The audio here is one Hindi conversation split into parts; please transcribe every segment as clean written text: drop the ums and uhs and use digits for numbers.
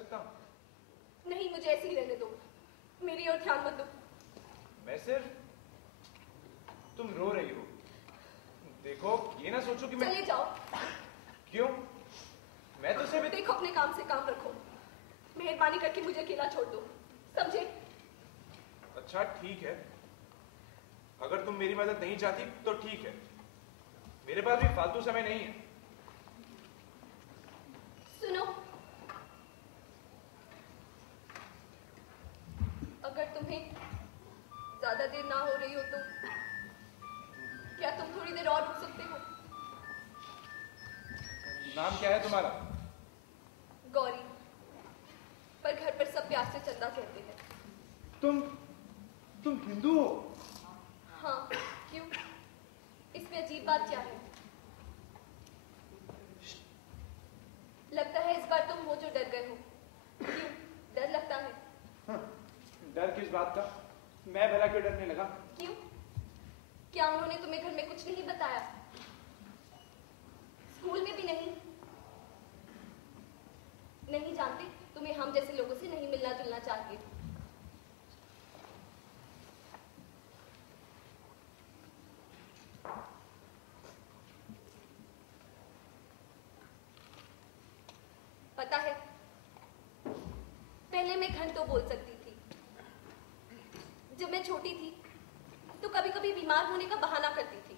सकता हूँ? नहीं, मुझे ऐसे ही रहने दो, मेरी ओर ध्यान मत दो। मैं सिर्फ, तुम रो रही हो, देखो ये ना सोचो कि मैं। चले जाओ। क्यों? मैं तो सिर्फ। देखो, अपने काम से काम रखो, मेहरबानी करके मुझे अकेला छोड़ दो, समझे? अच्छा ठीक है, अगर तुम मेरी मदद नहीं चाहती तो ठीक है, मेरे पास भी फालतू समय नहीं है। सुनो, अगर तुम्हें ज्यादा देर ना हो रही हो तो क्या तुम थोड़ी देर और रुक सकते हो? नाम क्या है तुम्हारा? गौरी, पर घर पर सब प्यार से चंदा कहते हैं। तुम हिंदू हो? हाँ, क्यों? इसमें अजीब बात क्या है? लगता है इस बार तुम हो जो डर गए हो। क्यों, डर लगता है? हाँ, डर किस बात का? मैं भला क्यों डरने लगा? क्यों? क्या उन्होंने तुम्हें घर में कुछ नहीं बताया? स्कूल में भी नहीं? नहीं जानते तुम्हें हम जैसे लोगों से नहीं मिलना जुलना चाहिए। पता है, पहले मैं घन तो बोल सकती थी। जब मैं छोटी थी तो कभी कभी बीमार होने का बहाना करती थी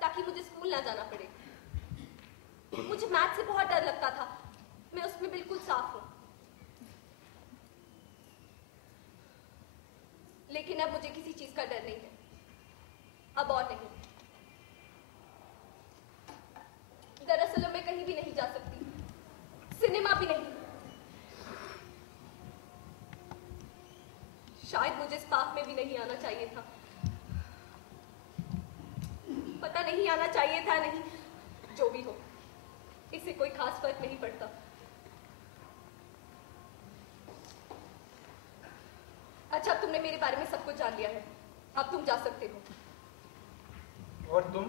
ताकि मुझे स्कूल ना जाना पड़े। मुझे मैथ से बहुत डर लगता था, मैं उसमें बिल्कुल साफ हूं। लेकिन अब मुझे किसी चीज का डर नहीं है, अब और नहीं। दरअसल मैं कहीं भी नहीं जा सकती, सिनेमा भी नहीं। शायद मुझे इस पार्क में भी नहीं आना चाहिए था। पता नहीं आना चाहिए था, नहीं, जो भी हो, इससे कोई खास फर्क नहीं पड़ता। अच्छा, तुमने मेरे बारे में सब कुछ जान लिया है, अब तुम जा सकते हो। और तुम?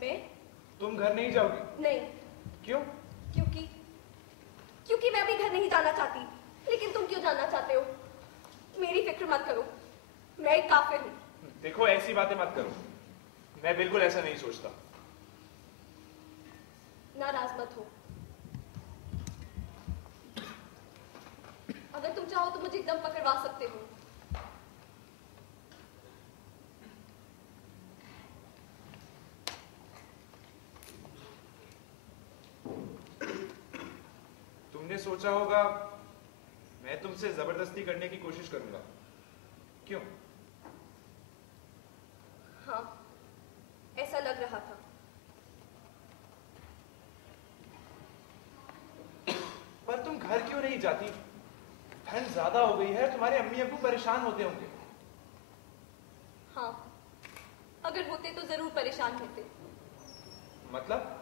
मैं? तुम घर नहीं जाओगी? नहीं। क्यों? क्योंकि मैं भी घर नहीं जाना चाहती। लेकिन तुम क्यों जाना चाहते हो? मेरी फिक्र मत करो, मैं एक काफिर हूं। देखो, ऐसी बातें मत करो, मैं बिल्कुल ऐसा नहीं सोचता। नाराज मत हो। अगर तुम चाहो तो मुझे एकदम पकड़वा सकते हो। तुमने सोचा होगा मैं तुमसे जबरदस्ती करने की कोशिश करूंगा, क्यों? हाँ, ऐसा लग रहा था। पर तुम घर क्यों नहीं जाती? ठंड ज्यादा हो गई है, तुम्हारे अम्मी अब्बू परेशान होते होंगे। हाँ, अगर होते तो जरूर परेशान होते। मतलब?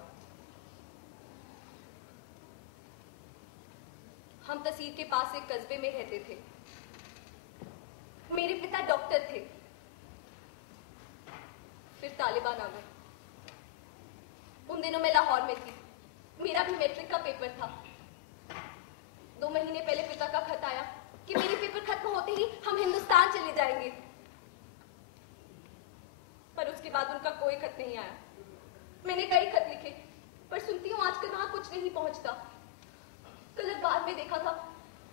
हम तहसील के पास एक कस्बे में रहते थे। मेरे पिता डॉक्टर थे, फिर तालिबान आ गए। उन दिनों मैं लाहौर में थी, मेरा भी मैट्रिक का पेपर था। 2 महीने पहले पिता का खत आया कि मेरे पेपर खत्म होते ही हम हिंदुस्तान चले जाएंगे। पर उसके बाद उनका कोई खत नहीं आया। मैंने कई खत लिखे, पर सुनती हूँ आजकल वहां कुछ नहीं पहुंचता। कल अखबार में देखा था,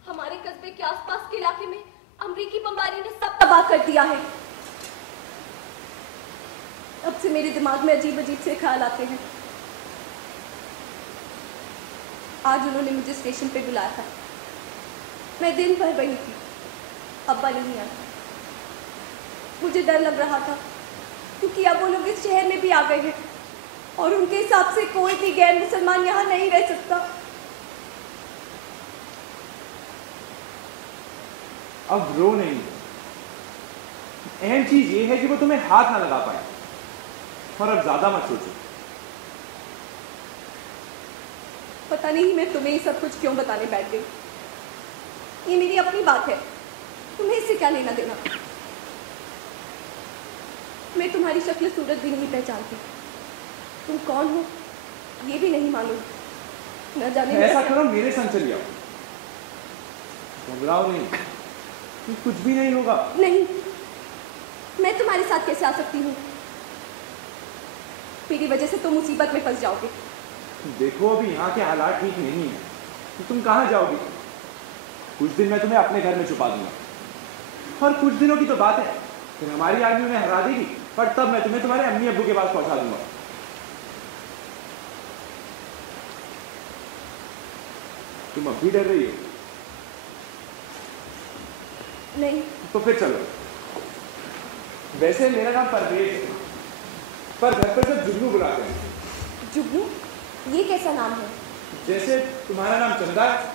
हमारे कस्बे के आसपास के इलाके में अमरीकी बमबारी ने सब तबाह कर दिया है। अब से मेरे दिमाग में अजीब अजीब से ख्याल आते हैं। आज उन्होंने मुझे स्टेशन पे बुलाया था, मैं दिन भर वही थी, अब्बा नहीं आया। मुझे डर लग रहा था क्योंकि अब वो लोग इस शहर में भी आ गए हैं और उनके हिसाब से कोई भी गैर मुसलमान यहाँ नहीं रह सकता। अब रो नहीं, अहम चीज ये है कि वो तुम्हें हाथ ना लगा पाए, और अब ज्यादा मत सोचो। पता नहीं मैं तुम्हें ये सब कुछ क्यों बताने बैठ गई। ये मेरी अपनी बात है, तुम्हें इससे क्या लेना देना। मैं तुम्हारी शक्ल सूरत भी नहीं पहचानती, तुम कौन हो ये भी नहीं मालूम। न जाने ऐसा करो, मेरे संग चली आओ, घबराओ नहीं, कुछ भी नहीं होगा। नहीं, मैं तुम्हारे साथ कैसे आ सकती हूँ? मेरी वजह से तुम मुसीबत में फंस जाओगे। देखो अभी यहाँ के हालात ठीक नहीं है, तो तुम कहाँ जाओगी? कुछ दिन मैं तुम्हें अपने घर में छुपा दूंगा, और कुछ दिनों की तो बात है, फिर हमारी आर्मी उन्हें हरा देगी, और तब मैं तुम्हें तुम्हारे अम्मी अब्बू के पास पहुंचा दूंगा। तुम अब भी डर रही हो? नहीं। तो फिर चलो। वैसे मेरा नाम परवेज है, पर घर पर सब जुगनू बुलाते हैं। जुगनू? ये कैसा नाम है? जैसे तुम्हारा नाम चंदा है।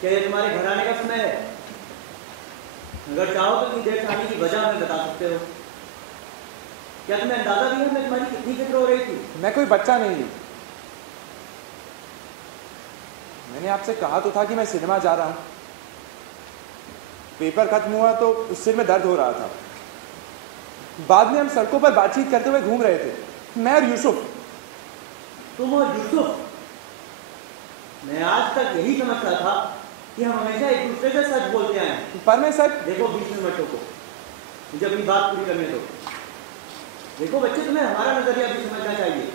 क्या ये तुम्हारे घर आने का समय है? अगर चाहो तो इतनी देर से आने की वजह हमें बता सकते हो। क्या तुम्हें अंदाजा भी है मैं तुम्हारी कितनी फिक्र हो रही थी? मैं कोई बच्चा नहीं हूं। मैंने आपसे कहा तो था कि मैं सिनेमा जा रहा हूं। पेपर खत्म हुआ तो उस सिर में दर्द हो रहा था। बाद में हम सड़कों पर बातचीत करते हुए घूम रहे थे, मैं और यूसुफ। तुम और यूसुफ? मैं आज तक यही समझता था कि हम हमेशा एक दूसरे से सच बोलते आए हैं। पर मैं सच। देखो 20 मिनट को मुझे अपनी बात पूरी करने दो। देखो बच्चे, तुम्हें हमारा नजरिया भी समझना चाहिए।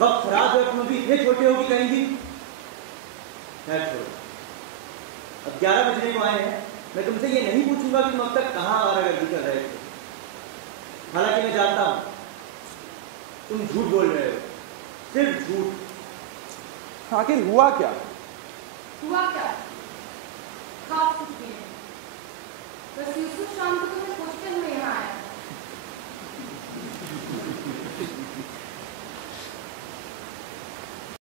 वक्त खराब है, तुम भी इतने छोटे हो कि कहेंगी। खैर छोड़ो, अब 11 बजने को आए हैं। मैं तुमसे ये नहीं पूछूंगा कि तुम अब तक कहाँ आवारागर्दी कर रहे थे। हालांकि मैं जानता हूं तुम झूठ बोल रहे हो, सिर्फ झूठ। आखिर हुआ क्या? हुआ क्या? खास कुछ भी नहीं। बस यूसुफ शाम को तुम्हें खोजते हुए यहाँ आया।